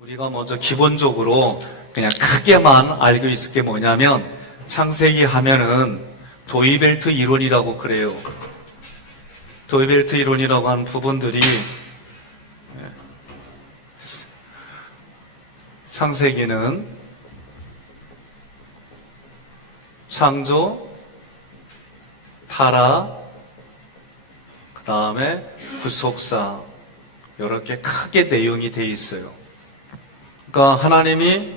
우리가 먼저 기본적으로 그냥 크게만 알고 있을 게 뭐냐면 창세기 하면은 도이벨트 이론이라고 그래요. 도이벨트 이론이라고 하는 부분들이 창세기는 창조, 타락, 그 다음에 구속사 이렇게 크게 내용이 돼 있어요. 그러니까 하나님이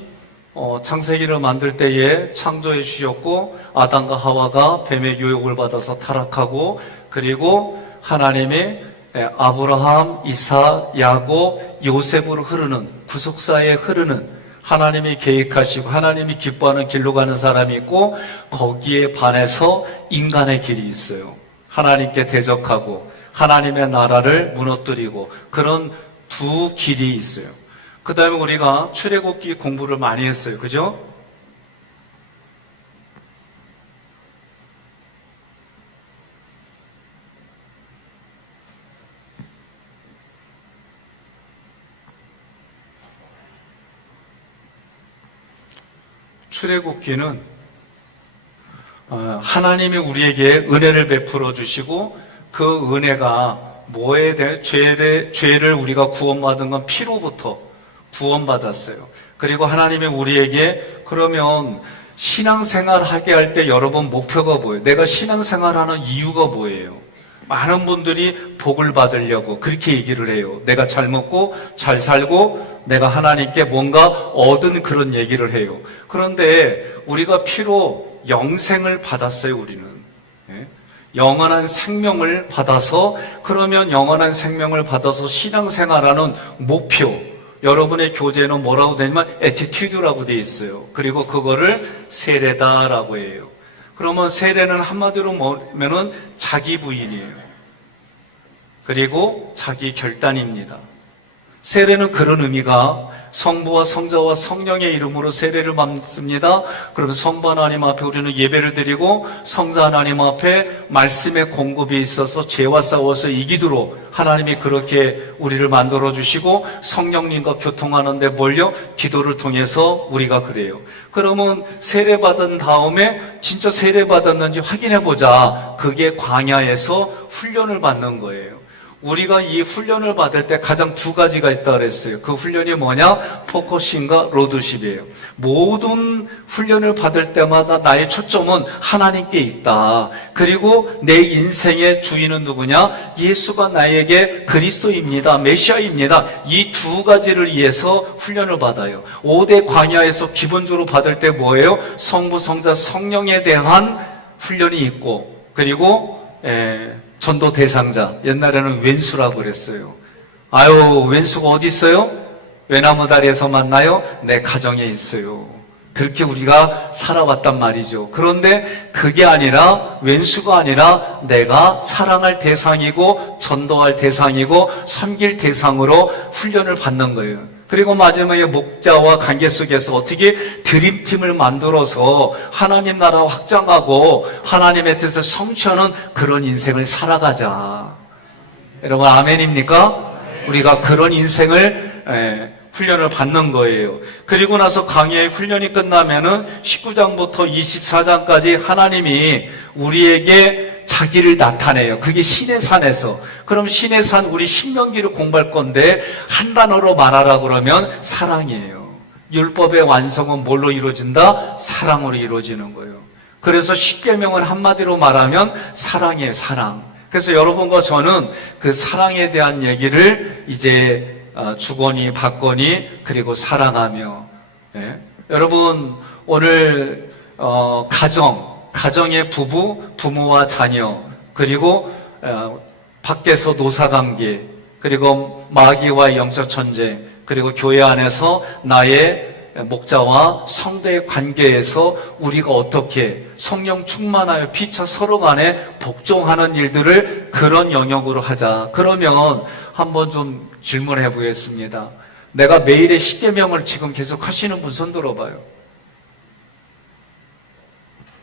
창세기를 만들 때에 창조해 주셨고 아담과 하와가 뱀의 유혹을 받아서 타락하고 그리고 하나님이 아브라함, 이삭, 야곱, 요셉으로 흐르는 구속사에 흐르는 하나님이 계획하시고 하나님이 기뻐하는 길로 가는 사람이 있고 거기에 반해서 인간의 길이 있어요. 하나님께 대적하고 하나님의 나라를 무너뜨리고 그런 두 길이 있어요. 그 다음에 우리가 출애굽기 공부를 많이 했어요. 그죠? 출애굽기는 하나님이 우리에게 은혜를 베풀어 주시고 그 은혜가 뭐에 대해 죄를 우리가 구원받은 건 피로부터 구원받았어요. 그리고 하나님이 우리에게 그러면 신앙생활 하게 할 때 여러분 목표가 뭐예요? 내가 신앙생활하는 이유가 뭐예요? 많은 분들이 복을 받으려고 그렇게 얘기를 해요. 내가 잘 먹고 잘 살고 내가 하나님께 뭔가 얻은 그런 얘기를 해요. 그런데 우리가 피로 영생을 받았어요. 우리는 영원한 생명을 받아서 그러면 영원한 생명을 받아서 신앙생활하는 목표 여러분의 교재는 뭐라고 되냐면 에티튜드라고 되어 있어요. 그리고 그거를 세례다라고 해요. 그러면 세례는 한마디로 뭐면은 자기 부인이에요. 그리고 자기 결단입니다. 세례는 그런 의미가 성부와 성자와 성령의 이름으로 세례를 받습니다. 그러면 성부 하나님 앞에 우리는 예배를 드리고 성자 하나님 앞에 말씀의 공급이 있어서 죄와 싸워서 이기도록 하나님이 그렇게 우리를 만들어 주시고 성령님과 교통하는데 몰려 기도를 통해서 우리가 그래요. 그러면 세례 받은 다음에 진짜 세례 받았는지 확인해 보자. 그게 광야에서 훈련을 받는 거예요. 우리가 이 훈련을 받을 때 가장 두 가지가 있다고 그랬어요. 그 훈련이 뭐냐? 포커싱과 로드십이에요. 모든 훈련을 받을 때마다 나의 초점은 하나님께 있다. 그리고 내 인생의 주인은 누구냐? 예수가 나에게 그리스도입니다. 메시아입니다. 이 두 가지를 위해서 훈련을 받아요. 5대 광야에서 기본적으로 받을 때 뭐예요? 성부, 성자, 성령에 대한 훈련이 있고 그리고 전도 대상자, 옛날에는 왼수라고 그랬어요. 아유, 왼수가 어디 있어요? 외나무 다리에서 만나요? 내 가정에 있어요. 그렇게 우리가 살아왔단 말이죠. 그런데 그게 아니라 왼수가 아니라 내가 사랑할 대상이고 전도할 대상이고 섬길 대상으로 훈련을 받는 거예요. 그리고 마지막에 목자와 관계 속에서 어떻게 드림팀을 만들어서 하나님 나라 확장하고 하나님의 뜻을 성취하는 그런 인생을 살아가자. 여러분 아멘입니까? 우리가 그런 인생을 훈련을 받는 거예요. 그리고 나서 강의의 훈련이 끝나면은 19장부터 24장까지 하나님이 우리에게 자기를 나타내요. 그게 신의 산에서. 그럼 신의 산 우리 신명기를 공부할 건데 한 단어로 말하라 그러면 사랑이에요. 율법의 완성은 뭘로 이루어진다? 사랑으로 이루어지는 거예요. 그래서 십계명은 한마디로 말하면 사랑이에요. 사랑. 그래서 여러분과 저는 그 사랑에 대한 얘기를 이제 주거니 받거니 그리고 사랑하며 여러분 오늘 가정의 부부, 부모와 자녀 그리고 밖에서 노사관계 그리고 마귀와 영적 전쟁 그리고 교회 안에서 나의 목자와 성도의 관계에서 우리가 어떻게 성령 충만하여 피차 서로 간에 복종하는 일들을 그런 영역으로 하자. 그러면 한번 좀 질문해 보겠습니다. 내가 매일의 십계명을 지금 계속 하시는 분 손 들어봐요.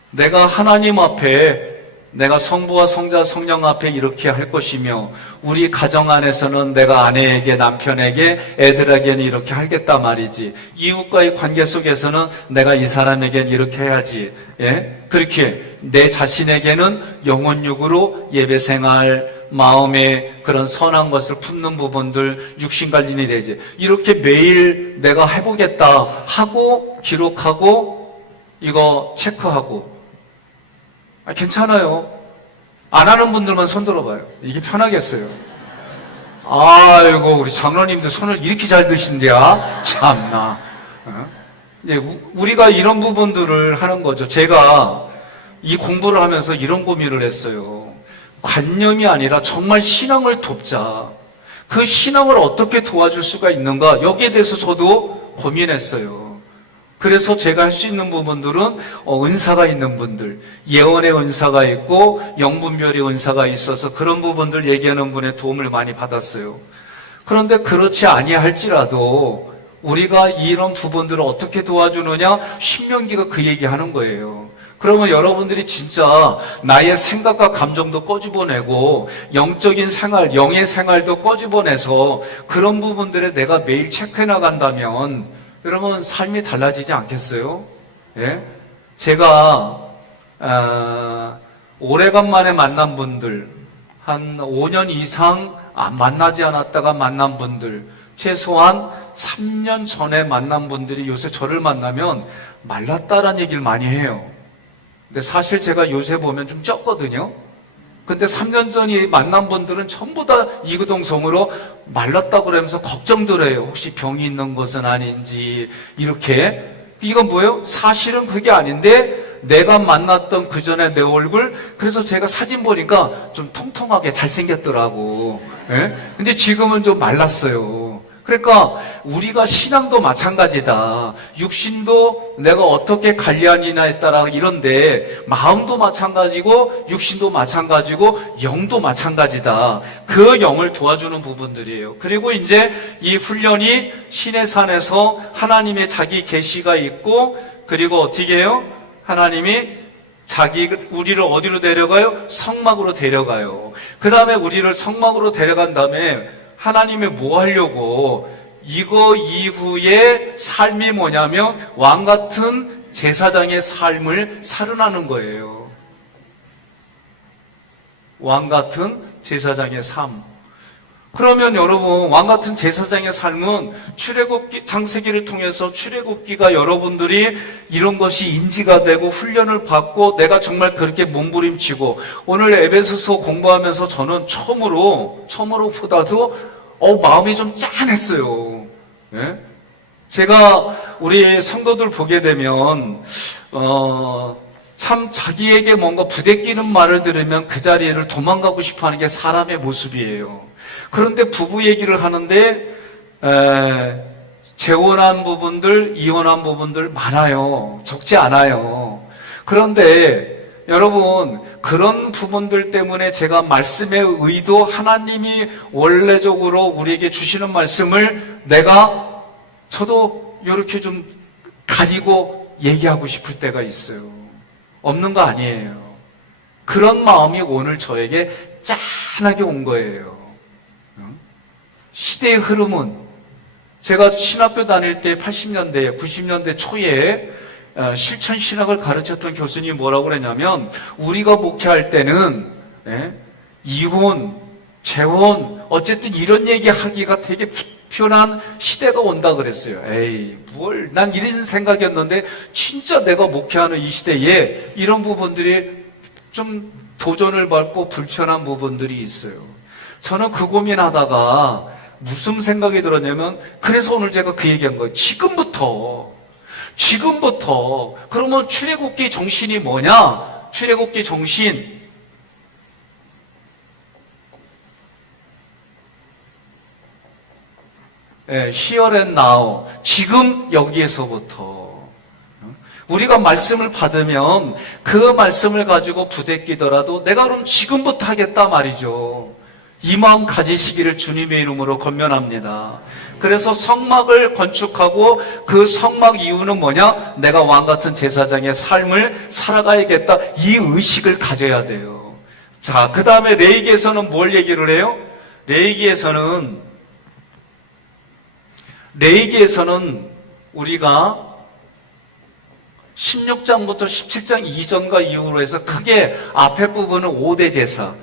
내가 하나님 앞에 내가 성부와 성자 성령 앞에 이렇게 할 것이며 우리 가정 안에서는 내가 아내에게 남편에게 애들에게는 이렇게 하겠다 말이지. 이웃과의 관계 속에서는 내가 이 사람에게는 이렇게 해야지. 예? 그렇게 내 자신에게는 영혼육으로 예배생활 마음에 그런 선한 것을 품는 부분들 육신관리이 되지. 이렇게 매일 내가 해보겠다 하고 기록하고 이거 체크하고 괜찮아요. 안 하는 분들만 손 들어봐요. 이게 편하겠어요. 아이고 우리 장로님들 손을 이렇게 잘 드신대야 참나. 우리가 이런 부분들을 하는 거죠. 제가 이 공부를 하면서 이런 고민을 했어요. 관념이 아니라 정말 신앙을 돕자. 그 신앙을 어떻게 도와줄 수가 있는가 여기에 대해서 저도 고민했어요. 그래서 제가 할 수 있는 부분들은 은사가 있는 분들, 예언의 은사가 있고 영분별의 은사가 있어서 그런 부분들 얘기하는 분의 도움을 많이 받았어요. 그런데 그렇지 아니할지라도 우리가 이런 부분들을 어떻게 도와주느냐 신명기가 그 얘기하는 거예요. 그러면 여러분들이 진짜 나의 생각과 감정도 꺼집어내고 영적인 생활, 영의 생활도 꺼집어내서 그런 부분들에 내가 매일 체크해 나간다면 여러분 삶이 달라지지 않겠어요? 예? 제가 오래간만에 만난 분들, 한 5년 이상 만나지 않았다가 만난 분들, 최소한 3년 전에 만난 분들이 요새 저를 만나면 말랐다라는 얘기를 많이 해요. 근데 사실 제가 요새 보면 좀 쪘거든요. 근데 3년 전에 만난 분들은 전부 다 이구동성으로 말랐다고 그러면서 걱정들 해요. 혹시 병이 있는 것은 아닌지 이렇게. 이건 뭐예요? 사실은 그게 아닌데 내가 만났던 그 전에 내 얼굴 그래서 제가 사진 보니까 좀 통통하게 잘생겼더라고. 예? 근데 지금은 좀 말랐어요. 그러니까 우리가 신앙도 마찬가지다. 육신도 내가 어떻게 관리하느냐에 따라 이런데 마음도 마찬가지고 육신도 마찬가지고 영도 마찬가지다. 그 영을 도와주는 부분들이에요. 그리고 이제 이 훈련이 신의 산에서 하나님의 자기 계시가 있고 그리고 어떻게 해요? 하나님이 우리를 어디로 데려가요? 성막으로 데려가요. 그 다음에 우리를 성막으로 데려간 다음에 하나님이 뭐 하려고 이거 이후의 삶이 뭐냐면 왕같은 제사장의 삶을 살아나는 거예요. 왕같은 제사장의 삶. 그러면 여러분 왕같은 제사장의 삶은 출애굽기 창세기를 통해서 출애굽기가 여러분들이 이런 것이 인지가 되고 훈련을 받고 내가 정말 그렇게 몸부림치고 오늘 에베소서 공부하면서 저는 처음으로보다도 마음이 좀 짠했어요. 예? 제가 우리 성도들 보게 되면 참 자기에게 뭔가 부대끼는 말을 들으면 그 자리를 도망가고 싶어하는 게 사람의 모습이에요. 그런데 부부 얘기를 하는데 재혼한 부분들, 이혼한 부분들 많아요. 적지 않아요. 그런데 여러분 그런 부분들 때문에 제가 말씀의 의도 하나님이 원래적으로 우리에게 주시는 말씀을 저도 이렇게 좀 가리고 얘기하고 싶을 때가 있어요. 없는 거 아니에요. 그런 마음이 오늘 저에게 짠하게 온 거예요. 시대의 흐름은 제가 신학교 다닐 때 80년대, 90년대 초에 실천 신학을 가르쳤던 교수님이 뭐라고 그랬냐면 우리가 목회할 때는 이혼, 재혼 어쨌든 이런 얘기 하기가 되게 불편한 시대가 온다 그랬어요. 에이 난 이런 생각이었는데 진짜 내가 목회하는 이 시대에 이런 부분들이 좀 도전을 받고 불편한 부분들이 있어요. 저는 그 고민하다가 무슨 생각이 들었냐면 그래서 오늘 제가 그 얘기한 거예요. 지금부터 그러면 출애굽기 정신이 뭐냐? 출애굽기 정신 here and now 지금 여기에서부터 우리가 말씀을 받으면 그 말씀을 가지고 부대끼더라도 내가 그럼 지금부터 하겠다 말이죠. 이 마음 가지시기를 주님의 이름으로 권면합니다. 그래서 성막을 건축하고 그 성막 이유는 뭐냐? 내가 왕같은 제사장의 삶을 살아가야겠다. 이 의식을 가져야 돼요. 자, 그 다음에 레위기에서는 뭘 얘기를 해요? 레위기에서는 우리가 16장부터 17장 이전과 이후로 해서 크게 앞에 부분은 5대 제사,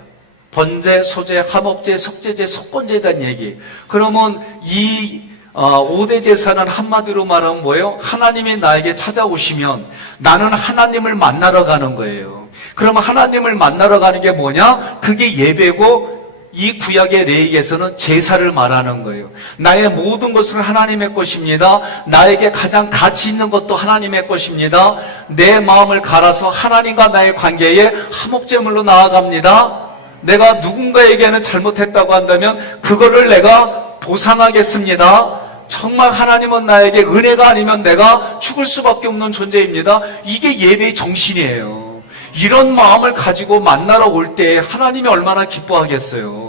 번제, 소제, 화목제, 속제제, 속건제에 대한 얘기. 그러면 이 5대 제사는 한마디로 말하면 뭐예요? 하나님이 나에게 찾아오시면 나는 하나님을 만나러 가는 거예요. 그러면 하나님을 만나러 가는 게 뭐냐? 그게 예배고, 이 구약의 레위기에서는 제사를 말하는 거예요. 나의 모든 것은 하나님의 것입니다. 나에게 가장 가치 있는 것도 하나님의 것입니다. 내 마음을 갈아서 하나님과 나의 관계에 화목제물로 나아갑니다. 내가 누군가에게는 잘못했다고 한다면 그거를 내가 보상하겠습니다. 정말 하나님은 나에게 은혜가 아니면 내가 죽을 수밖에 없는 존재입니다. 이게 예배의 정신이에요. 이런 마음을 가지고 만나러 올 때 하나님이 얼마나 기뻐하겠어요.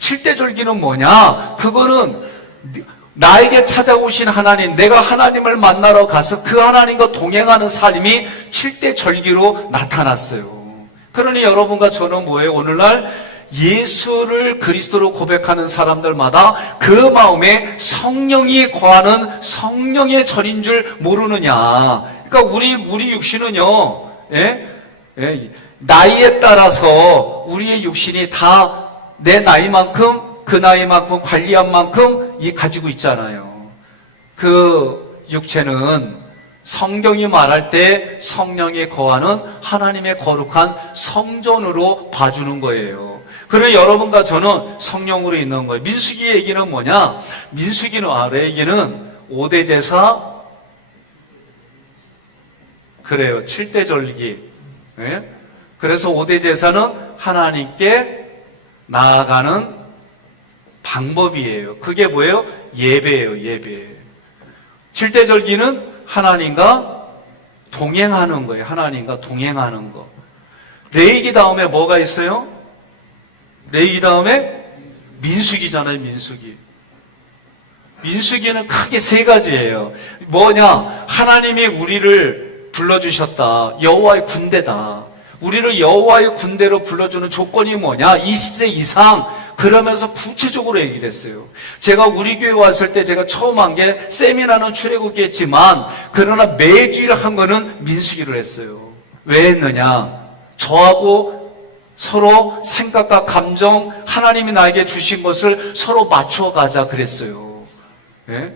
칠대절기는 뭐냐? 그거는 나에게 찾아오신 하나님, 내가 하나님을 만나러 가서 그 하나님과 동행하는 삶이 칠대절기로 나타났어요. 그러니 여러분과 저는 뭐예요? 오늘날 예수를 그리스도로 고백하는 사람들마다 그 마음에 성령이 거하는 성령의 절인 줄 모르느냐. 그러니까 우리 육신은요, 나이에 따라서 우리의 육신이 다 내 나이만큼, 그 나이만큼, 관리한 만큼 가지고 있잖아요. 그 육체는 성경이 말할 때 성령이 거하는 하나님의 거룩한 성전으로 봐주는 거예요. 그러면 여러분과 저는 성령으로 있는 거예요. 민수기 얘기는 뭐냐? 민수기는, 레위기는 5대 제사, 그래요. 7대 절기. 네? 그래서 5대 제사는 하나님께 나아가는 방법이에요. 그게 뭐예요? 예배예요, 예배. 7대 절기는 하나님과 동행하는 거예요. 하나님과 동행하는 거. 레위기 다음에 뭐가 있어요? 레위기 다음에 민수기잖아요, 민수기. 민수기는 크게 세 가지예요. 뭐냐? 하나님이 우리를 불러주셨다. 여호와의 군대다. 우리를 여호와의 군대로 불러주는 조건이 뭐냐? 20세 이상. 그러면서 구체적으로 얘기를 했어요. 제가 우리 교회 왔을 때 제가 처음 한 게 세미나는 출애굽기였지만 그러나 매주일 한 거는 민수기를 했어요. 왜 했느냐? 저하고 서로 생각과 감정, 하나님이 나에게 주신 것을 서로 맞춰가자 그랬어요. 네?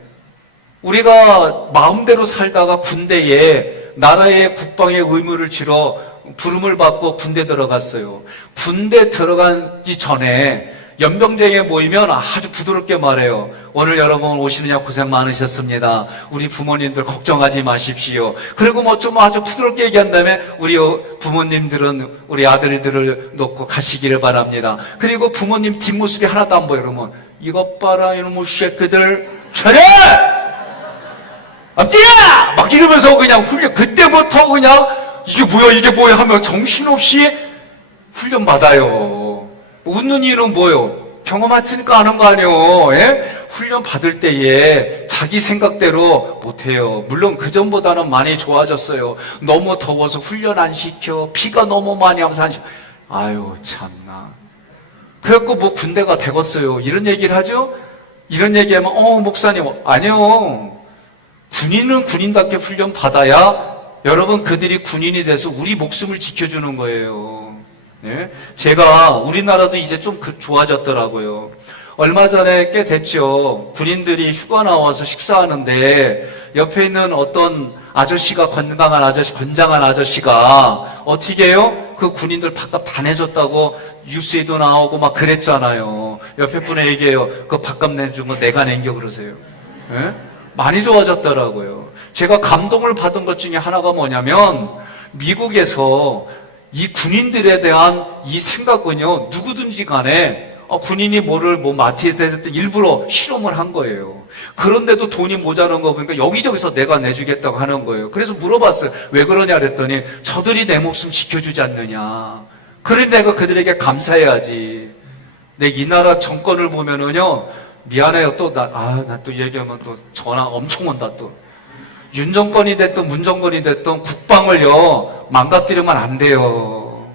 우리가 마음대로 살다가 군대에 나라의 국방의 의무를 치러 부름을 받고 군대 들어갔어요. 군대 들어가기 전에 연병장에 모이면 아주 부드럽게 말해요. 오늘 여러분 오시느냐 고생 많으셨습니다. 우리 부모님들 걱정하지 마십시오. 그리고 뭐 좀 아주 부드럽게 얘기한 다음에 우리 부모님들은 우리 아들들을 놓고 가시기를 바랍니다. 그리고 부모님 뒷모습이 하나도 안 보여. 그러면 이것 봐라 이놈의 새끼들 차려! 앞뒤야! 막 이러면서 그냥 훈련, 그때부터 그냥 이게 뭐야 하면 정신없이 훈련 받아요. 웃는 이유는 뭐예요? 경험했으니까 아는 거 아니에요. 예? 훈련 받을 때에 자기 생각대로 못해요. 물론 그전보다는 많이 좋아졌어요. 너무 더워서 훈련 안 시켜. 비가 너무 많이 하면서 안 시켜. 아유 참나. 그래갖고 뭐 군대가 되겠어요. 이런 얘기를 하죠? 이런 얘기하면 목사님 아니요. 군인은 군인답게 훈련 받아야 여러분 그들이 군인이 돼서 우리 목숨을 지켜주는 거예요. 네? 제가 우리나라도 이제 좀 좋아졌더라고요. 얼마 전에 꽤 됐죠. 군인들이 휴가 나와서 식사하는데 옆에 있는 어떤 아저씨가 건장한 아저씨가 어떻게 해요? 그 군인들 밥값 다 내줬다고 뉴스에도 나오고 막 그랬잖아요. 옆에 분에 얘기해요. 그 밥값 내주면 내가 낸겨 그러세요. 네? 많이 좋아졌더라고요. 제가 감동을 받은 것 중에 하나가 뭐냐면 미국에서 이 군인들에 대한 이 생각은요, 누구든지 간에 군인이 마트에 대해서 일부러 실험을 한 거예요. 그런데도 돈이 모자란 거 보니까 여기저기서 내가 내주겠다고 하는 거예요. 그래서 물어봤어요. 왜 그러냐 그랬더니 저들이 내 목숨 지켜주지 않느냐. 그래 내가 그들에게 감사해야지. 내 이 나라 정권을 보면은요, 미안해요. 나 또 얘기하면 또 전화 엄청 온다 또. 윤 정권이 됐든 문 정권이 됐든 국방을요 망가뜨리면 안 돼요.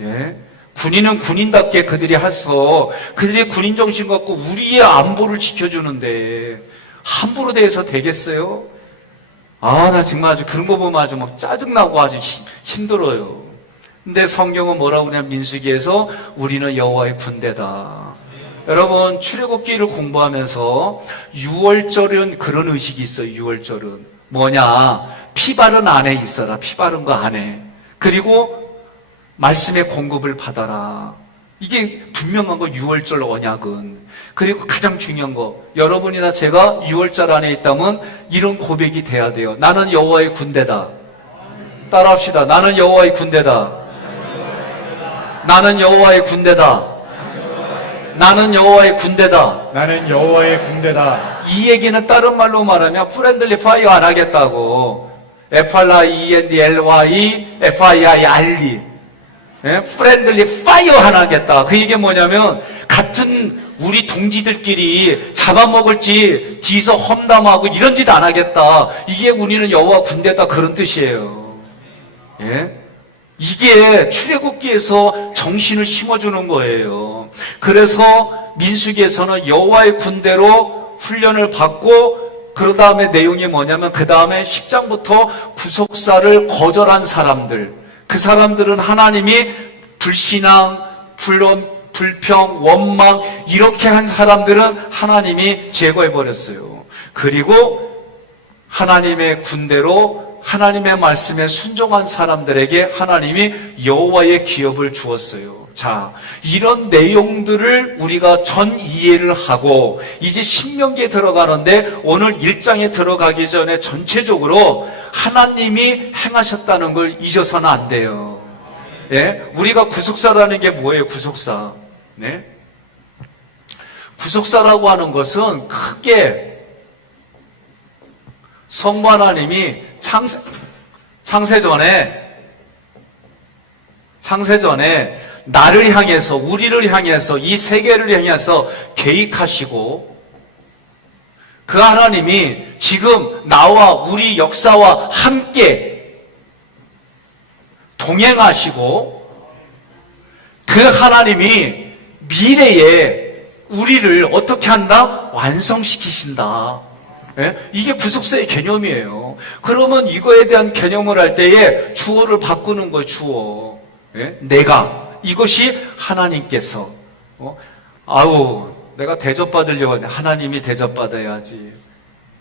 예? 군인은 군인답게 그들이 해서 그들이 군인 정신 갖고 우리의 안보를 지켜주는데 함부로 대해서 되겠어요? 나 정말 아주 그런 거 보면 아주 막 짜증나고 아주 힘들어요. 근데 성경은 뭐라고 그러냐, 민수기에서 우리는 여호와의 군대다. 여러분, 출애굽기를 공부하면서 6월절은 그런 의식이 있어요. 6월절은 뭐냐, 피 바른 안에 있어라. 피 바른 거 안에. 그리고 말씀의 공급을 받아라. 이게 분명한 거, 6월절 언약은. 그리고 가장 중요한 거, 여러분이나 제가 6월절 안에 있다면 이런 고백이 돼야 돼요. 나는 여호와의 군대다. 따라합시다. 나는 여호와의 군대다. 나는 여호와의 군대다. 나는 여호와의 군대다. 나는 여호와의 군대다. 이 얘기는 다른 말로 말하면 프렌들리 파이어 안 하겠다고. FRENDLY, FIRE. 프렌들리 파이어 안 하겠다. 그 얘기 뭐냐면, 같은 우리 동지들끼리 잡아먹을지 뒤에서 험담하고 이런 짓 안 하겠다. 이게 우리는 여호와 군대다. 그런 뜻이에요. 예? 이게 출애굽기에서 정신을 심어주는 거예요. 그래서 민수기에서는 여호와의 군대로 훈련을 받고, 그 다음에 내용이 뭐냐면, 그 다음에 10장부터 구속사를 거절한 사람들, 그 사람들은 하나님이 불신앙, 불평, 원망 이렇게 한 사람들은 하나님이 제거해버렸어요. 그리고 하나님의 군대로 하나님의 말씀에 순종한 사람들에게 하나님이 여호와의 기업을 주었어요. 자, 이런 내용들을 우리가 전 이해를 하고 이제 신명기에 들어가는데, 오늘 1장에 들어가기 전에 전체적으로 하나님이 행하셨다는 걸 잊어서는 안 돼요. 예? 우리가 구속사라는 게 뭐예요? 구속사. 네? 구속사라고 하는 것은 크게 성부 하나님이 창세전에 나를 향해서, 우리를 향해서, 이 세계를 향해서 계획하시고, 그 하나님이 지금 나와 우리 역사와 함께 동행하시고, 그 하나님이 미래에 우리를 어떻게 한다? 완성시키신다. 예? 이게 구속사의 개념이에요. 그러면 이거에 대한 개념을 할 때에 주어를 바꾸는 거예요. 주어. 예? 내가. 이것이 하나님께서. 내가 대접받으려고 하는데 하나님이 대접받아야지.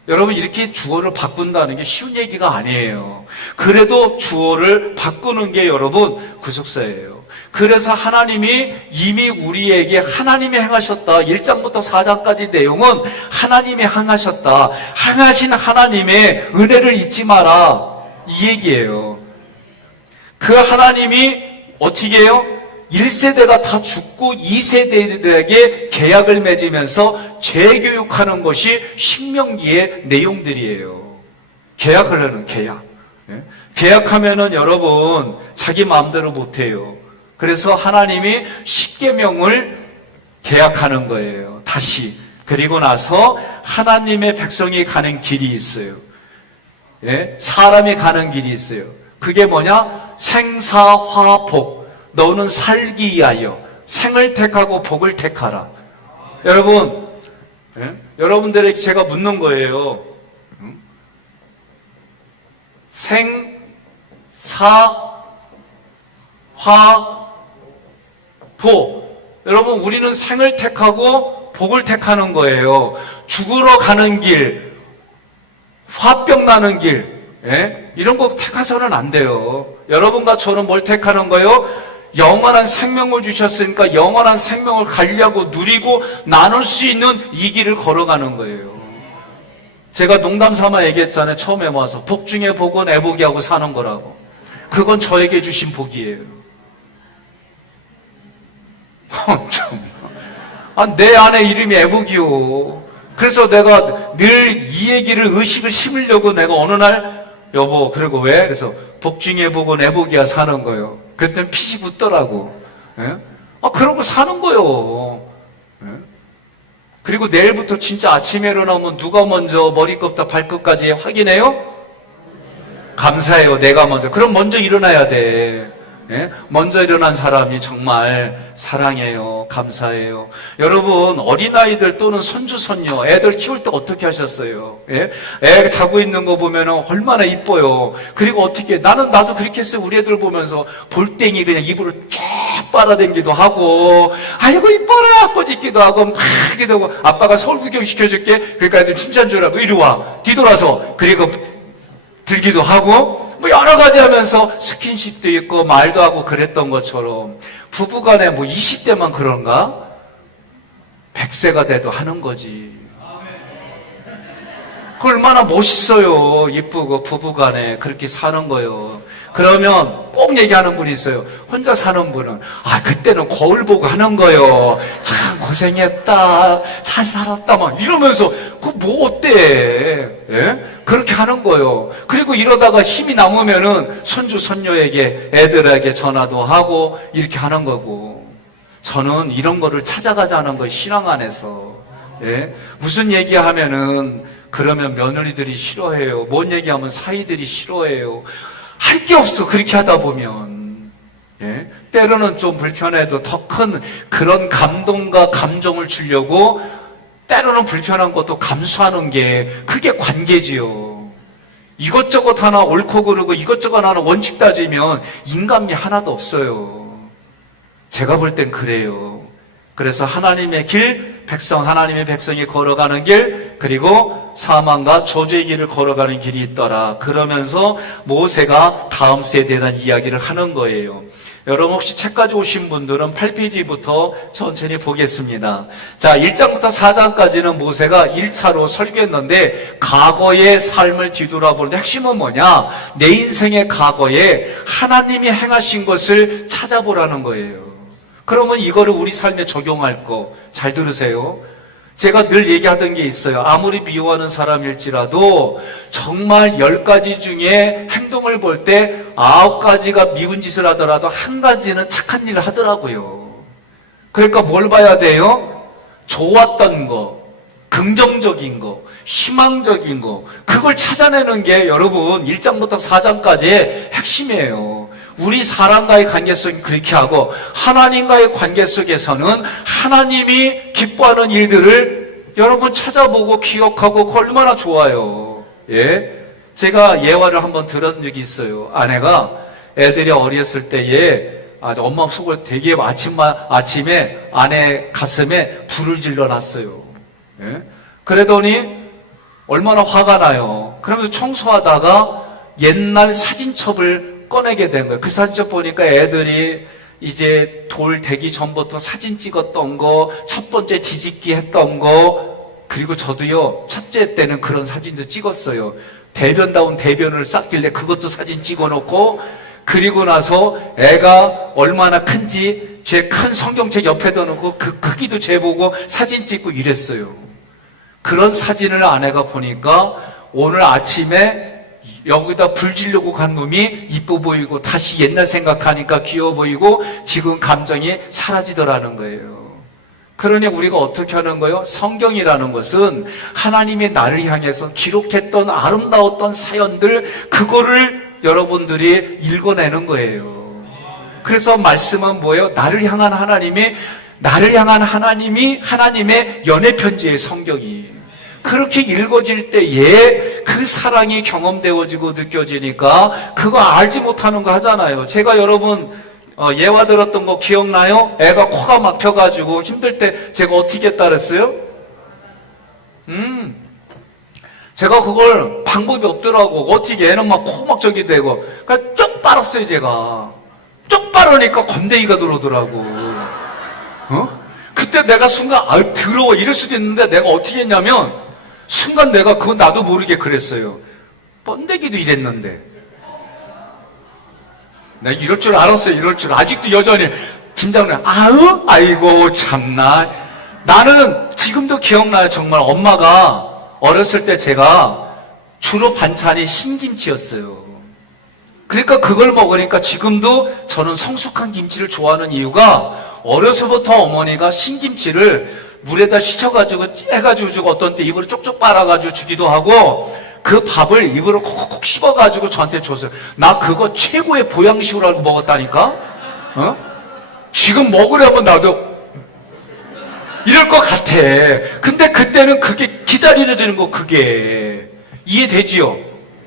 여러분, 이렇게 주어를 바꾼다는 게 쉬운 얘기가 아니에요. 그래도 주어를 바꾸는 게 여러분 구속사예요. 그래서 하나님이 이미 우리에게 하나님이 행하셨다. 1장부터 4장까지 내용은 하나님이 행하셨다. 행하신 하나님의 은혜를 잊지 마라. 이 얘기예요. 그 하나님이 어떻게 해요? 1세대가 다 죽고 2세대들에게 계약을 맺으면서 재교육하는 것이 신명기의 내용들이에요. 계약을 하는 계약. 계약하면은 여러분 자기 마음대로 못해요. 그래서 하나님이 십계명을 계약하는 거예요. 다시. 그리고 나서 하나님의 백성이 가는 길이 있어요. 예? 사람이 가는 길이 있어요. 그게 뭐냐? 생사화복. 너는 살기 위하여 생을 택하고 복을 택하라. 여러분, 예? 여러분들에게 제가 묻는 거예요. 생, 사, 화, 복. 여러분, 우리는 생을 택하고 복을 택하는 거예요. 죽으러 가는 길, 화병 나는 길, 예? 이런 거 택하서는 안 돼요. 여러분과 저는 뭘 택하는 거예요? 영원한 생명을 주셨으니까 영원한 생명을 가려고 누리고 나눌 수 있는 이 길을 걸어가는 거예요. 제가 농담 삼아 얘기했잖아요. 처음에 와서 복 중에 복은 애복이하고 사는 거라고. 그건 저에게 주신 복이에요. 내 안에 이름이 애복이요. 그래서 내가 늘 이 얘기를, 의식을 심으려고 내가 어느 날, 여보, 그리고 왜? 그래서 복 중에 복은 애복이야 사는 거예요. 그랬더니 핏이 붙더라고. 예? 그러고 사는 거예요. 예? 그리고 내일부터 진짜 아침에 일어나면 누가 먼저 머리끝부터 발끝까지 확인해요? 감사해요. 내가 먼저. 그럼 먼저 일어나야 돼. 예? 먼저 일어난 사람이 정말 사랑해요. 감사해요. 여러분, 어린아이들 또는 손주, 손녀, 애들 키울 때 어떻게 하셨어요? 예? 애 자고 있는 거 보면 얼마나 이뻐요. 그리고 어떻게, 나도 그렇게 했어요. 우리 애들 보면서 볼땡이 그냥 입으로 쭉 빨아당기도 하고, 아이고, 이뻐라! 꼬집기도 하고, 막 하기도 하고, 아빠가 서울 구경 시켜줄게. 그러니까 애들 칭찬 주라고, 이리 와. 뒤돌아서. 그리고 들기도 하고, 뭐 여러 가지 하면서 스킨십도 있고 말도 하고 그랬던 것처럼 부부간에 뭐 20대만 그런가? 100세가 돼도 하는 거지. 그 얼마나 멋있어요. 이쁘고 부부간에 그렇게 사는 거예요. 그러면 꼭 얘기하는 분이 있어요. 혼자 사는 분은 그때는 거울 보고 하는 거예요. 참 고생했다, 잘 살았다 막 이러면서 그 뭐 어때? 예? 그렇게 하는 거예요. 그리고 이러다가 힘이 남으면은 손주 손녀에게 애들에게 전화도 하고 이렇게 하는 거고. 저는 이런 거를 찾아가자는 거 신앙 안에서. 예? 무슨 얘기하면은 그러면 며느리들이 싫어해요. 뭔 얘기하면 사위들이 싫어해요. 할 게 없어. 그렇게 하다 보면. 예? 때로는 좀 불편해도 더 큰 그런 감동과 감정을 주려고 때로는 불편한 것도 감수하는 게 그게 관계지요. 이것저것 하나 옳고 그르고 이것저것 하나 원칙 따지면 인간미 하나도 없어요. 제가 볼 땐 그래요. 그래서 하나님의 길, 하나님의 백성이 걸어가는 길, 그리고 사망과 저주의 길을 걸어가는 길이 있더라. 그러면서 모세가 다음 세대에 대한 이야기를 하는 거예요. 여러분 혹시 책 가져오신 분들은 8페이지부터 천천히 보겠습니다. 자, 1장부터 4장까지는 모세가 1차로 설교했는데 과거의 삶을 뒤돌아보는데 핵심은 뭐냐? 내 인생의 과거에 하나님이 행하신 것을 찾아보라는 거예요. 그러면 이거를 우리 삶에 적용할 거 잘 들으세요. 제가 늘 얘기하던 게 있어요. 아무리 미워하는 사람일지라도 정말 10가지 중에 행동을 볼 때 9가지가 미운 짓을 하더라도 한 가지는 착한 일을 하더라고요. 그러니까 뭘 봐야 돼요? 좋았던 거, 긍정적인 거, 희망적인 거, 그걸 찾아내는 게 여러분 1장부터 4장까지의 핵심이에요. 우리 사람과의 관계성이 그렇게 하고 하나님과의 관계 속에서는 하나님이 기뻐하는 일들을 여러분 찾아보고 기억하고 그거 얼마나 좋아요. 예? 제가 예화를 한번 들은 적이 있어요. 아내가 애들이 어렸을 때에 엄마 속을 되게 아침에 아내 가슴에 불을 질러놨어요. 예? 그러더니 얼마나 화가 나요. 그러면서 청소하다가 옛날 사진첩을 꺼내게 된 거예요. 그 사진첩 보니까 애들이 이제 돌 되기 전부터 사진 찍었던 거, 첫 번째 뒤집기 했던 거, 그리고 저도요, 첫째 때는 그런 사진도 찍었어요. 대변다운 대변을 쌌길래 그것도 사진 찍어놓고, 그리고 나서 애가 얼마나 큰지 제 큰 성경책 옆에다 놓고 그 크기도 재보고 사진 찍고 이랬어요. 그런 사진을 아내가 보니까 오늘 아침에 여기다 불 지르고 간 놈이 이뻐 보이고 다시 옛날 생각하니까 귀여워 보이고 지금 감정이 사라지더라는 거예요. 그러니 우리가 어떻게 하는 거예요? 성경이라는 것은 하나님이 나를 향해서 기록했던 아름다웠던 사연들, 그거를 여러분들이 읽어내는 거예요. 그래서 말씀은 뭐예요? 나를 향한 하나님의 하나님의 연애 편지의 성경이. 그렇게 읽어질 때에 그 사랑이 경험되어지고 느껴지니까 그거 알지 못하는 거 하잖아요. 제가 여러분 예화 들었던 거 기억나요? 애가 코가 막혀가지고 힘들 때 제가 어떻게 했다 그랬어요? 제가 그걸 방법이 없더라고. 어떻게 애는 막 코 막 저기 되고 그러니까 쭉 빨았어요. 제가 쭉 빨으니까 건더기가 들어오더라고. 그때 내가 순간 더러워 이럴 수도 있는데 내가 어떻게 했냐면 순간 내가 그거 나도 모르게 그랬어요. 번데기도 이랬는데. 내가 이럴 줄 알았어요. 이럴 줄. 아직도 여전히 김장래 아이고 참나. 나는 지금도 기억나요. 정말 엄마가 어렸을 때 제가 주로 반찬이 신김치였어요. 그러니까 그걸 먹으니까 지금도 저는 성숙한 김치를 좋아하는 이유가 어려서부터 어머니가 신김치를 물에다 씻어가지고 해가지고 주고 어떤 때 입으로 쪽쪽 빨아가지고 주기도 하고 그 밥을 입으로 콕콕 씹어가지고 저한테 줬어요. 나 그거 최고의 보양식으로 알고 먹었다니까? 지금 먹으려면 나도 이럴 것 같아. 근데 그때는 그게 기다려지는 거, 그게. 이해되지요?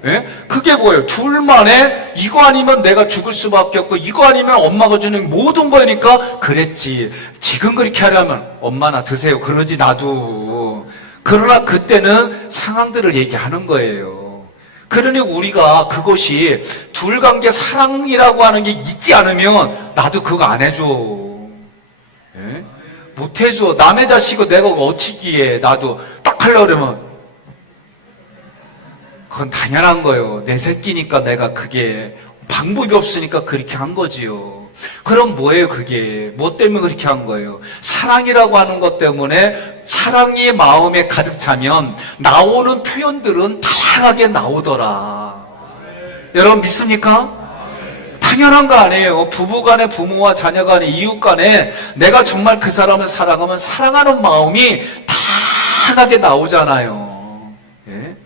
예? 그게 뭐예요? 둘만에 이거 아니면 내가 죽을 수밖에 없고 이거 아니면 엄마가 주는 모든 거니까 그랬지. 지금 그렇게 하려면 엄마나 드세요. 그러지 나도. 그러나 그때는 상황들을 얘기하는 거예요. 그러니 우리가 그것이 둘관계 사랑이라고 하는 게 있지 않으면 나도 그거 안 해줘. 예? 못 해줘. 남의 자식을 내가 어찌기에 나도 딱 하려고 그러면 그건 당연한 거예요. 내 새끼니까 내가 그게 방법이 없으니까 그렇게 한 거지요. 그럼 뭐예요 그게? 뭐 때문에 그렇게 한 거예요? 사랑이라고 하는 것 때문에 사랑이 마음에 가득 차면 나오는 표현들은 다양하게 나오더라. 여러분 믿습니까? 당연한 거 아니에요. 부부간에, 부모와 자녀간에, 이웃간에 내가 정말 그 사람을 사랑하면 사랑하는 마음이 다양하게 나오잖아요. 예?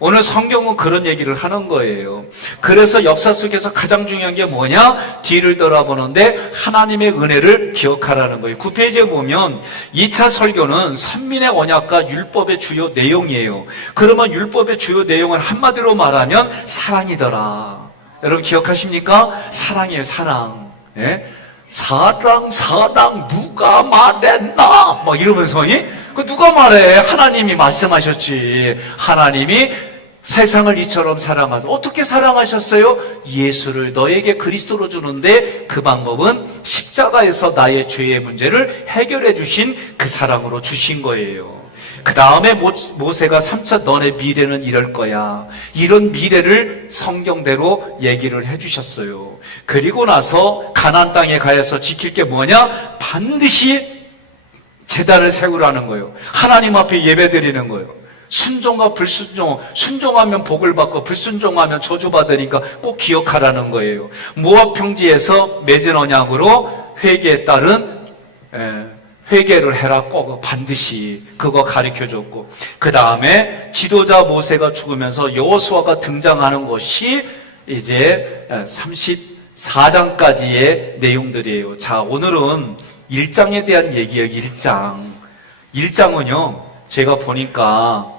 오늘 성경은 그런 얘기를 하는 거예요. 그래서 역사 속에서 가장 중요한 게 뭐냐? 뒤를 돌아보는데 하나님의 은혜를 기억하라는 거예요. 9페이지에 보면 2차 설교는 선민의 언약과 율법의 주요 내용이에요. 그러면 율법의 주요 내용은 한마디로 말하면 사랑이더라. 여러분 기억하십니까? 사랑이에요, 사랑. 예? 사랑, 누가 말했나? 막 이러면서, 예? 그 누가 말해? 하나님이 말씀하셨지. 하나님이 세상을 이처럼 사랑하셔서 어떻게 사랑하셨어요? 예수를 너에게 그리스도로 주는데 그 방법은 십자가에서 나의 죄의 문제를 해결해 주신 그 사랑으로 주신 거예요. 그 다음에 모세가 3차 너네 미래는 이럴 거야. 이런 미래를 성경대로 얘기를 해주셨어요. 그리고 나서 가나안 땅에 가서 지킬 게 뭐냐? 반드시 제단을 세우라는 거예요. 하나님 앞에 예배드리는 거예요. 순종과 불순종, 순종하면 복을 받고 불순종하면 저주받으니까 꼭 기억하라는 거예요. 모압 평지에서 맺은 언약으로 회개에 따른 회개를 해라. 꼭 반드시 그거 가르쳐줬고, 그 다음에 지도자 모세가 죽으면서 여호수아가 등장하는 것이 이제 34장까지의 내용들이에요. 자, 오늘은 1장에 대한 얘기예요. 1장은요 제가 보니까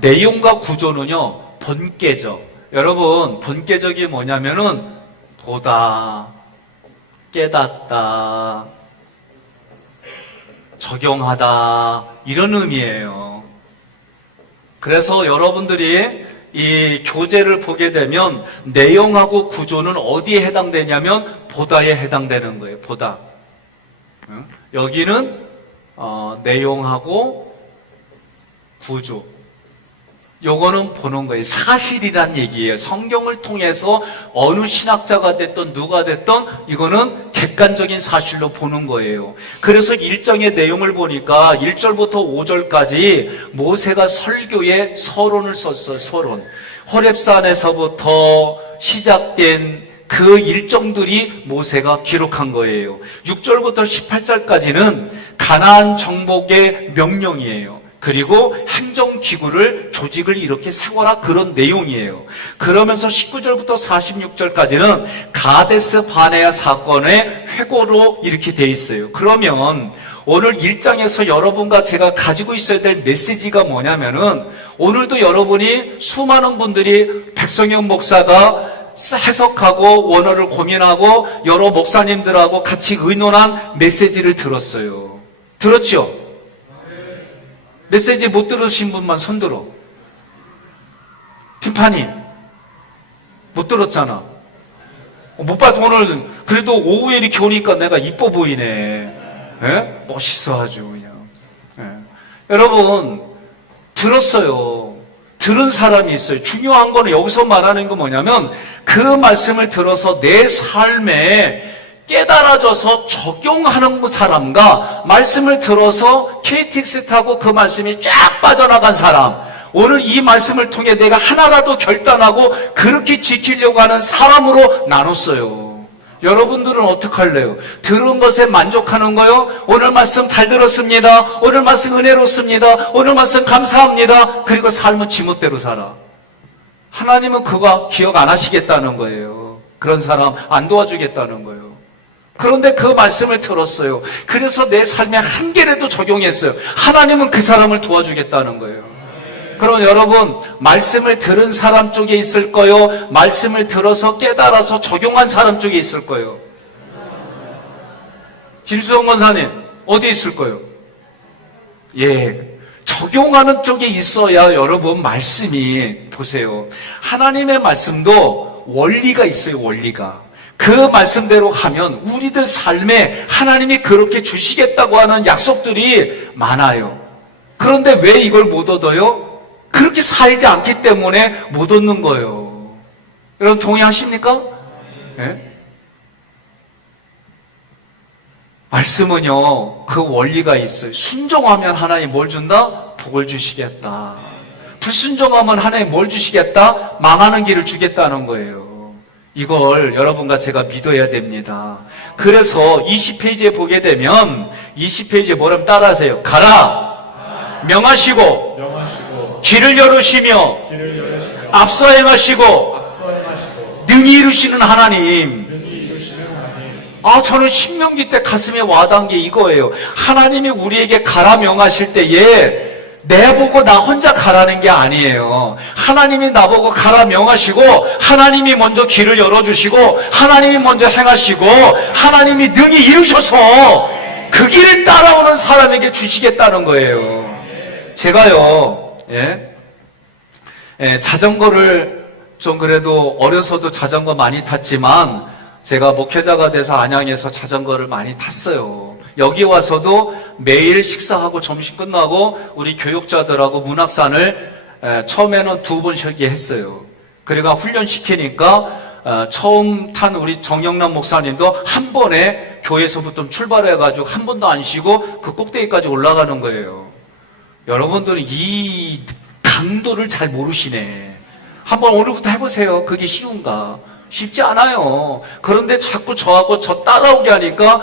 내용과 구조는요 본계적. 여러분 본계적이 뭐냐면은 보다, 깨닫다, 적용하다, 이런 의미예요. 그래서 여러분들이 이 교재를 보게 되면 내용하고 구조는 어디에 해당되냐면 보다에 해당되는 거예요. 보다. 여기는 내용하고 구조. 요거는 보는 거예요. 사실이란 얘기예요. 성경을 통해서 어느 신학자가 됐든 누가 됐든 이거는 객관적인 사실로 보는 거예요. 그래서 1장의 내용을 보니까 1절부터 5절까지 모세가 설교에 서론을 썼어요. 서론. 호렙산에서부터 시작된 그 일정들이 모세가 기록한 거예요. 6절부터 18절까지는 가나안 정복의 명령이에요. 그리고 행정기구를, 조직을 이렇게 세워라, 그런 내용이에요. 그러면서 19절부터 46절까지는 가데스 바네아 사건의 회고로 이렇게 돼 있어요. 그러면 오늘 1장에서 여러분과 제가 가지고 있어야 될 메시지가 뭐냐면은, 오늘도 여러분이 수많은 분들이 백성영 목사가 해석하고 원어를 고민하고 여러 목사님들하고 같이 의논한 메시지를 들었어요. 들었죠? 메시지 못 들으신 분만 손들어. 팀파니 못 들었잖아. 못 봤어. 오늘 그래도 오후에 이렇게 오니까 내가 이뻐 보이네. 예? 멋있어 아주 그냥. 예. 여러분 들었어요. 들은 사람이 있어요. 중요한 거는 여기서 말하는 건 뭐냐면 그 말씀을 들어서 내 삶에 깨달아져서 적용하는 사람과 말씀을 들어서 KTX 타고 그 말씀이 쫙 빠져나간 사람, 오늘 이 말씀을 통해 내가 하나라도 결단하고 그렇게 지키려고 하는 사람으로 나눴어요. 여러분들은 어떡할래요? 들은 것에 만족하는 거요? 오늘 말씀 잘 들었습니다. 오늘 말씀 은혜롭습니다. 오늘 말씀 감사합니다. 그리고 삶은 지멋대로 살아. 하나님은 그거 기억 안 하시겠다는 거예요. 그런 사람 안 도와주겠다는 거예요. 그런데 그 말씀을 들었어요. 그래서 내 삶에 한 개라도 적용했어요. 하나님은 그 사람을 도와주겠다는 거예요. 그럼 여러분, 말씀을 들은 사람 쪽에 있을 거요? 말씀을 들어서 깨달아서 적용한 사람 쪽에 있을 거요? 김수정 권사님, 어디에 있을 거요? 예. 적용하는 쪽에 있어야 여러분 말씀이, 보세요. 하나님의 말씀도 원리가 있어요, 원리가. 그 말씀대로 하면 우리들 삶에 하나님이 그렇게 주시겠다고 하는 약속들이 많아요. 그런데 왜 이걸 못 얻어요? 그렇게 살지 않기 때문에 못 얻는 거예요. 여러분 동의하십니까? 네? 말씀은요, 그 원리가 있어요. 순종하면 하나님 뭘 준다? 복을 주시겠다. 불순종하면 하나님 뭘 주시겠다? 망하는 길을 주겠다는 거예요. 이걸 여러분과 제가 믿어야 됩니다. 그래서 20페이지에 보게 되면 20페이지에 뭐라면 따라하세요. 가라! 명하시고 길을 열으시며 앞서 행하시고 능히 이루시는 하나님. 저는 신명기 때 가슴에 와닿은 게 이거예요. 하나님이 우리에게 가라 명하실 때에 내보고 나 혼자 가라는 게 아니에요. 하나님이 나보고 가라 명하시고 하나님이 먼저 길을 열어주시고 하나님이 먼저 행하시고 하나님이 능히 이루셔서 그 길을 따라오는 사람에게 주시겠다는 거예요. 제가요, 자전거를 좀 그래도 어려서도 자전거 많이 탔지만 제가 목회자가 돼서 안양에서 자전거를 많이 탔어요. 여기 와서도 매일 식사하고 점심 끝나고 우리 교육자들하고 문학산을 처음에는 2번 쉬게 했어요. 그래가 훈련시키니까 처음 탄 우리 정영남 목사님도 한 번에 교회에서부터 출발해가지고 한 번도 안 쉬고 그 꼭대기까지 올라가는 거예요. 여러분들은 이 강도를 잘 모르시네. 한번 오늘부터 해보세요. 그게 쉬운가? 쉽지 않아요. 그런데 자꾸 저하고 저 따라오게 하니까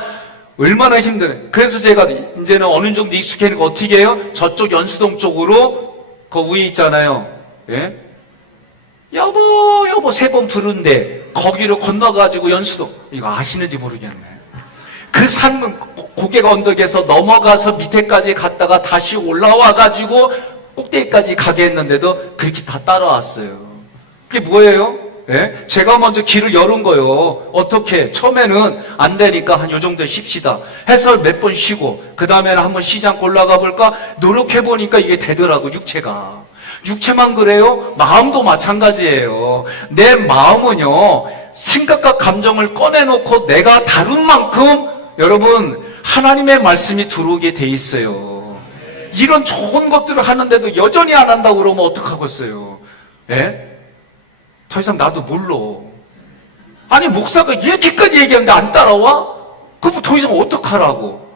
얼마나 힘드네. 그래서 제가 이제는 어느 정도 익숙해니까 어떻게 해요? 저쪽 연수동 쪽으로 그 위에 있잖아요. 예? 여보 3번 부른데 거기로 건너가지고 연수동, 이거 아시는지 모르겠네. 그 산 고개 언덕에서 넘어가서 밑에까지 갔다가 다시 올라와가지고 꼭대기까지 가게 했는데도 그렇게 다 따라왔어요. 그게 뭐예요? 예? 제가 먼저 길을 열은 거예요. 어떻게? 처음에는 안 되니까 한 요 정도 쉽시다 해서 몇 번 쉬고 그 다음에는 한번 쉬지 않고 올라가 볼까? 노력해보니까 이게 되더라고. 육체만 그래요? 마음도 마찬가지예요. 내 마음은요, 생각과 감정을 꺼내놓고 내가 다룬 만큼 여러분 하나님의 말씀이 들어오게 돼 있어요. 이런 좋은 것들을 하는데도 여전히 안 한다고 그러면 어떡하겠어요? 예? 더 이상 나도 몰라. 아니 목사가 이렇게까지 얘기하는데 안 따라와? 그럼 더 이상 어떡하라고?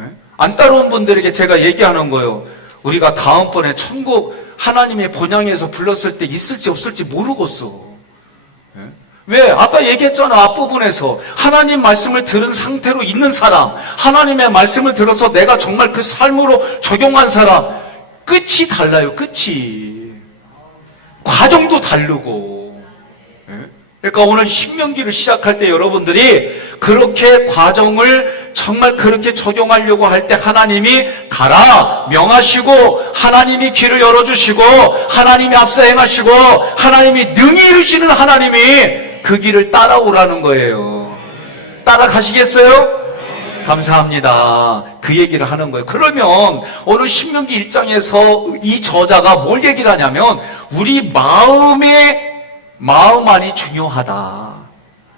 예? 안 따라온 분들에게 제가 얘기하는 거예요. 우리가 다음번에 천국 하나님의 본향에서 불렀을 때 있을지 없을지 모르겠어. 예? 왜? 아까 얘기했잖아. 앞부분에서 하나님 말씀을 들은 상태로 있는 사람, 하나님의 말씀을 들어서 내가 정말 그 삶으로 적용한 사람, 끝이 달라요. 끝이. 과정도 다르고. 그러니까 오늘 신명기를 시작할 때 여러분들이 그렇게 과정을 정말 그렇게 적용하려고 할 때 하나님이 가라 명하시고 하나님이 길을 열어주시고 하나님이 앞서 행하시고 하나님이 능히 이루시는 하나님이 그 길을 따라오라는 거예요. 따라가시겠어요? 감사합니다. 그 얘기를 하는 거예요. 그러면 오늘 신명기 1장에서 이 저자가 뭘 얘기를 하냐면 우리 마음 안이 중요하다.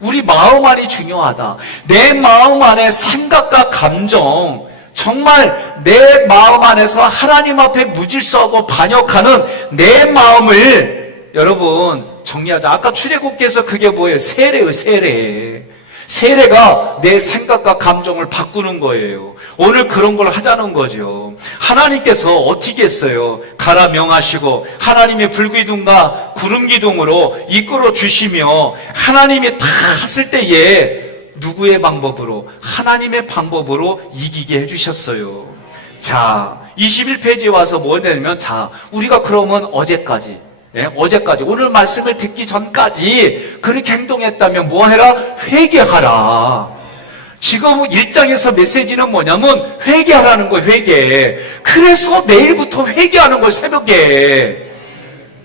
우리 마음 안이 중요하다. 내 마음 안에 생각과 감정, 정말 내 마음 안에서 하나님 앞에 무질서하고 반역하는 내 마음을 여러분 정리하자. 아까 출애굽기에서 그게 뭐예요? 세례예요, 세례. 세례가 내 생각과 감정을 바꾸는 거예요. 오늘 그런 걸 하자는 거죠. 하나님께서 어떻게 했어요? 가라 명하시고 하나님의 불기둥과 구름기둥으로 이끌어 주시며 하나님이 다 했을 때에 누구의 방법으로? 하나님의 방법으로 이기게 해주셨어요. 자, 21페이지에 와서 뭐냐면, 자, 우리가 그러면 어제까지, 어제까지, 오늘 말씀을 듣기 전까지 그렇게 행동했다면 뭐 해라? 회개하라. 지금 1장에서 메시지는 뭐냐면 회개하라는 거예요. 회개. 그래서 내일부터 회개하는 거예요. 새벽에.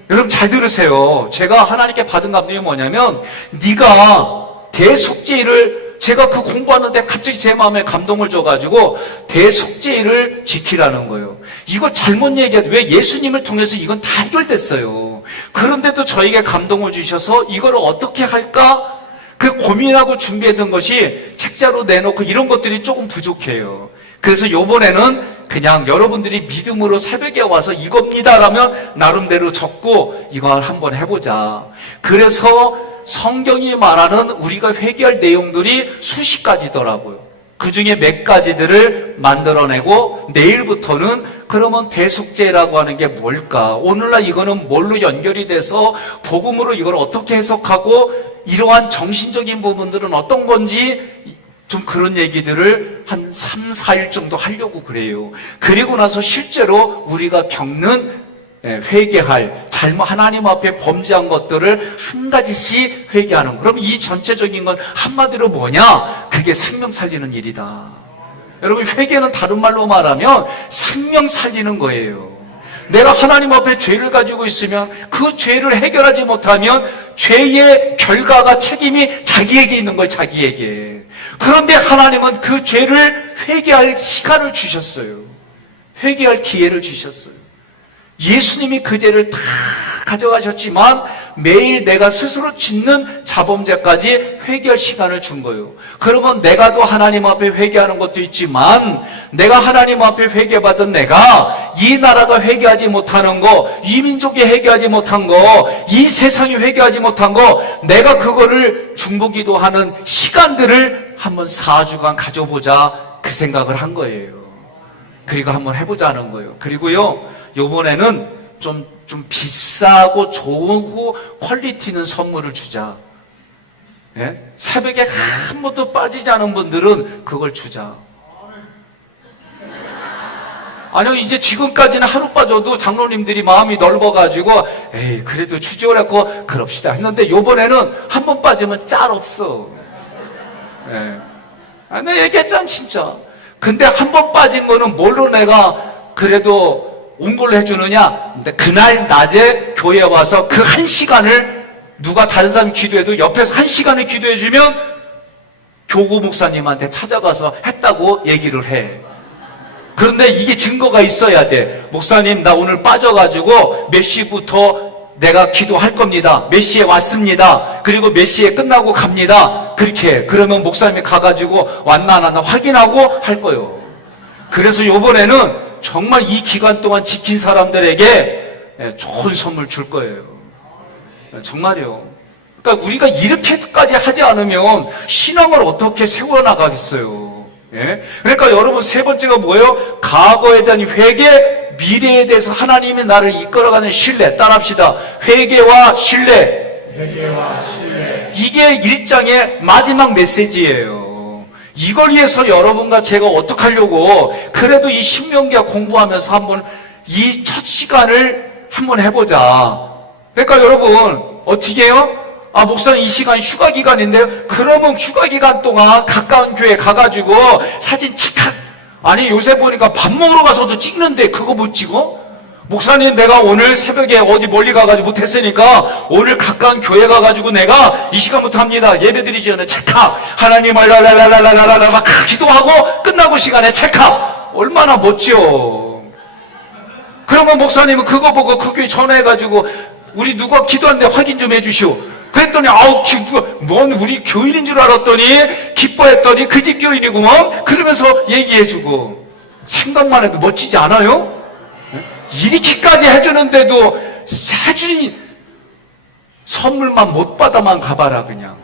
여러분 잘 들으세요. 제가 하나님께 받은 감동이 뭐냐면 네가 대속죄를, 제가 그 공부하는데 갑자기 제 마음에 감동을 줘가지고 대속죄를 지키라는 거예요. 이걸 잘못 얘기하면, 왜 예수님을 통해서 이건 다 해결됐어요. 그런데도 저에게 감동을 주셔서 이걸 어떻게 할까? 그 고민하고 준비했던 것이 책자로 내놓고 이런 것들이 조금 부족해요. 그래서 요번에는 그냥 여러분들이 믿음으로 새벽에 와서 이겁니다라면 나름대로 적고 이걸 한번 해보자. 그래서 성경이 말하는 우리가 회개할 내용들이 수십 가지더라고요. 그 중에 몇 가지들을 만들어내고 내일부터는 그러면 대속죄라고 하는 게 뭘까? 오늘날 이거는 뭘로 연결이 돼서 복음으로 이걸 어떻게 해석하고 이러한 정신적인 부분들은 어떤 건지 좀 그런 얘기들을 한 3, 4일 정도 하려고 그래요. 그리고 나서 실제로 우리가 겪는 회개할 잘못 하나님 앞에 범죄한 것들을 한 가지씩 회개하는 거. 그럼 이 전체적인 건 한마디로 뭐냐? 그게 생명 살리는 일이다. 여러분 회개는 다른 말로 말하면 생명 살리는 거예요. 내가 하나님 앞에 죄를 가지고 있으면 그 죄를 해결하지 못하면 죄의 결과가 책임이 자기에게 있는 거예요. 자기에게. 그런데 하나님은 그 죄를 회개할 시간을 주셨어요. 회개할 기회를 주셨어요. 예수님이 그 죄를 다 가져가셨지만 매일 내가 스스로 짓는 자범죄까지 회개할 시간을 준 거예요. 그러면 내가 또 하나님 앞에 회개하는 것도 있지만 내가 하나님 앞에 회개받은 내가 이 나라가 회개하지 못하는 거, 이 민족이 회개하지 못한 거, 이 세상이 회개하지 못한 거, 내가 그거를 중보기도하는 시간들을 한번 4주간 가져보자 그 생각을 한 거예요. 그리고 한번 해보자는 거예요. 그리고요 요번에는 좀 비싸고 좋고 퀄리티 있는 선물을 주자. 새벽에 한 번도 빠지지 않은 분들은 그걸 주자. 아니요, 이제 지금까지는 하루 빠져도 장로님들이 마음이 넓어가지고 에이 그래도 주지오라고 그럽시다 했는데 요번에는 한 번 빠지면 짤 없어. 내가 얘기했잖아 진짜. 근데 한 번 빠진 거는 뭘로 내가 그래도 온 걸로 해주느냐? 근데 그날 낮에 교회에 와서 그 1시간을 누가 다른 사람이 기도해도 옆에서 1시간을 기도해주면 교구 목사님한테 찾아가서 했다고 얘기를 해. 그런데 이게 증거가 있어야 돼. 목사님 나 오늘 빠져가지고 몇 시부터 내가 기도할 겁니다. 몇 시에 왔습니다. 그리고 몇 시에 끝나고 갑니다. 그렇게. 그러면 목사님이 가가지고 왔나 안 왔나 확인하고 할 거예요. 그래서 요번에는 정말 이 기간 동안 지킨 사람들에게 좋은 선물 줄 거예요. 정말요. 그러니까 우리가 이렇게까지 하지 않으면 신앙을 어떻게 세워나가겠어요. 그러니까 여러분 세 번째가 뭐예요? 과거에 대한 회개, 미래에 대해서 하나님이 나를 이끌어가는 신뢰. 따라합시다. 회개와 신뢰. 회개와 신뢰. 이게 1장의 마지막 메시지예요. 이걸 위해서 여러분과 제가 어떻게 하려고 그래도 이 신명기와 공부하면서 한번 이 첫 시간을 한번 해보자. 그러니까 여러분 어떻게 해요? 목사님 이 시간 휴가 기간인데 그러면 휴가 기간 동안 가까운 교회 가가지고 사진 칙착. 아니 요새 보니까 밥 먹으러 가서도 찍는데 그거 못 찍어? 목사님 내가 오늘 새벽에 어디 멀리 가가지고 못했으니까 오늘 가까운 교회 가가지고 내가 이 시간부터 합니다. 예배드리기 전에 체크업. 하나님 랄랄랄랄랄랄랄라 막 기도하고 끝나고 시간에 체크업. 얼마나 멋지요. 그러면 목사님은 그거 보고 그 교회 전화해가지고 우리 누가 기도하는데 확인 좀 해주시오. 그랬더니 뭔 우리 교인인 줄 알았더니 기뻐했더니 그 집 교인이구먼. 그러면서 얘기해주고 생각만 해도 멋지지 않아요? 이렇게까지 해주는데도 사준 선물만 못 받아만 가봐라 그냥.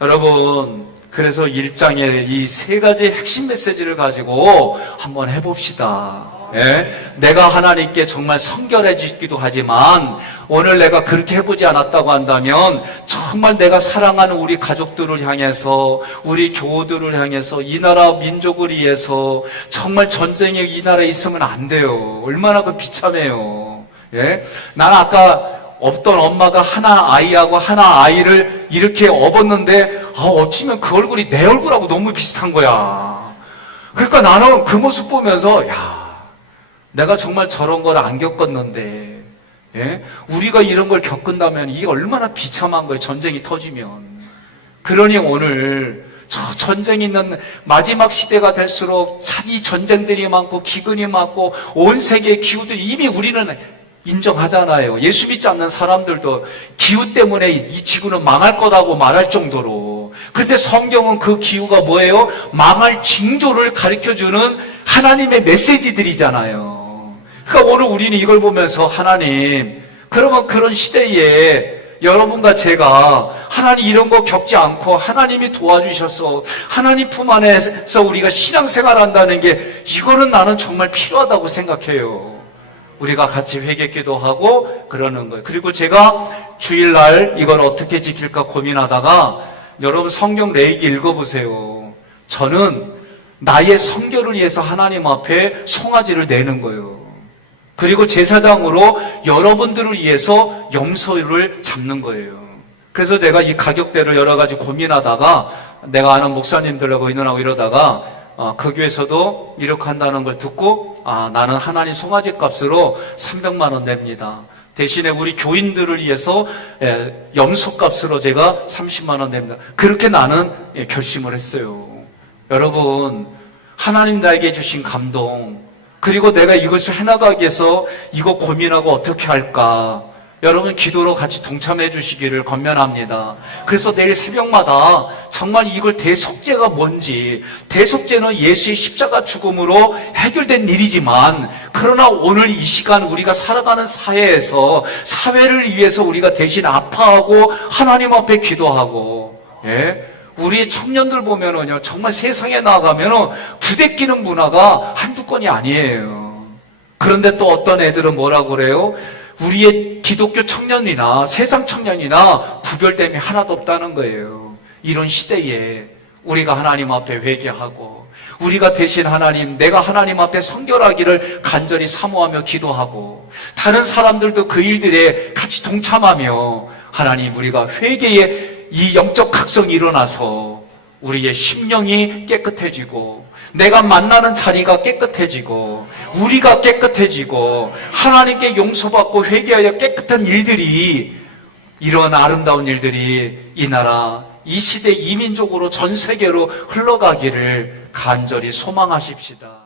여러분 그래서 1장의 이 세 가지 핵심 메시지를 가지고 한번 해봅시다. 예? 내가 하나님께 정말 성결해지기도 하지만 오늘 내가 그렇게 해보지 않았다고 한다면 정말 내가 사랑하는 우리 가족들을 향해서 우리 교우들을 향해서 이 나라 민족을 위해서 정말 전쟁이 이 나라에 있으면 안 돼요. 얼마나 그 비참해요. 예? 나는 아까 없던 엄마가 하나 아이하고 하나 아이를 이렇게 업었는데 어찌면 그 얼굴이 내 얼굴하고 너무 비슷한 거야. 그러니까 나는 그 모습 보면서 야, 내가 정말 저런 걸 안 겪었는데 예? 우리가 이런 걸 겪는다면 이게 얼마나 비참한 거예요. 전쟁이 터지면. 그러니 오늘 저 전쟁이 있는 마지막 시대가 될수록 이 전쟁들이 많고 기근이 많고 온 세계의 기후들이 이미 우리는 인정하잖아요. 예수 믿지 않는 사람들도 기후 때문에 이 지구는 망할 거라고 말할 정도로. 그런데 성경은 그 기후가 뭐예요? 망할 징조를 가르쳐주는 하나님의 메시지들이잖아요. 그러니까 오늘 우리는 이걸 보면서 하나님, 그러면 그런 시대에 여러분과 제가 하나님 이런 거 겪지 않고 하나님이 도와주셔서 하나님 품 안에서 우리가 신앙생활 한다는 게 이거는 나는 정말 필요하다고 생각해요. 우리가 같이 회개 기도하고 그러는 거예요. 그리고 제가 주일날 이걸 어떻게 지킬까 고민하다가 여러분 성경 레위기 읽어보세요. 저는 나의 성결을 위해서 하나님 앞에 송아지를 내는 거예요. 그리고 제사장으로 여러분들을 위해서 염소를 잡는 거예요. 그래서 제가 이 가격대를 여러 가지 고민하다가 내가 아는 목사님들하고 의논하고 이러다가 그 교회에서도 이렇게 한다는 걸 듣고 나는 하나님 송아지 값으로 300만 원 냅니다. 대신에 우리 교인들을 위해서 염소 값으로 제가 30만 원 냅니다. 그렇게 나는 결심을 했어요. 여러분, 하나님 나에게 주신 감동, 그리고 내가 이것을 해나가기 위해서 이거 고민하고 어떻게 할까, 여러분 기도로 같이 동참해 주시기를 권면합니다. 그래서 내일 새벽마다 정말 이걸 대속죄가 뭔지, 대속죄는 예수의 십자가 죽음으로 해결된 일이지만 그러나 오늘 이 시간 우리가 살아가는 사회에서 사회를 위해서 우리가 대신 아파하고 하나님 앞에 기도하고, 예? 우리 청년들 보면은요, 정말 세상에 나가면은 부대끼는 문화가 한두 건이 아니에요. 그런데 또 어떤 애들은 뭐라고 그래요? 우리의 기독교 청년이나 세상 청년이나 구별됨이 하나도 없다는 거예요. 이런 시대에 우리가 하나님 앞에 회개하고 우리가 대신 하나님, 내가 하나님 앞에 성결하기를 간절히 사모하며 기도하고 다른 사람들도 그 일들에 같이 동참하며 하나님, 우리가 회개의 이 영적 각성이 일어나서 우리의 심령이 깨끗해지고 내가 만나는 자리가 깨끗해지고 우리가 깨끗해지고 하나님께 용서받고 회개하여 깨끗한 일들이, 이런 아름다운 일들이 이 나라, 이 시대 이민족으로 전 세계로 흘러가기를 간절히 소망하십시다.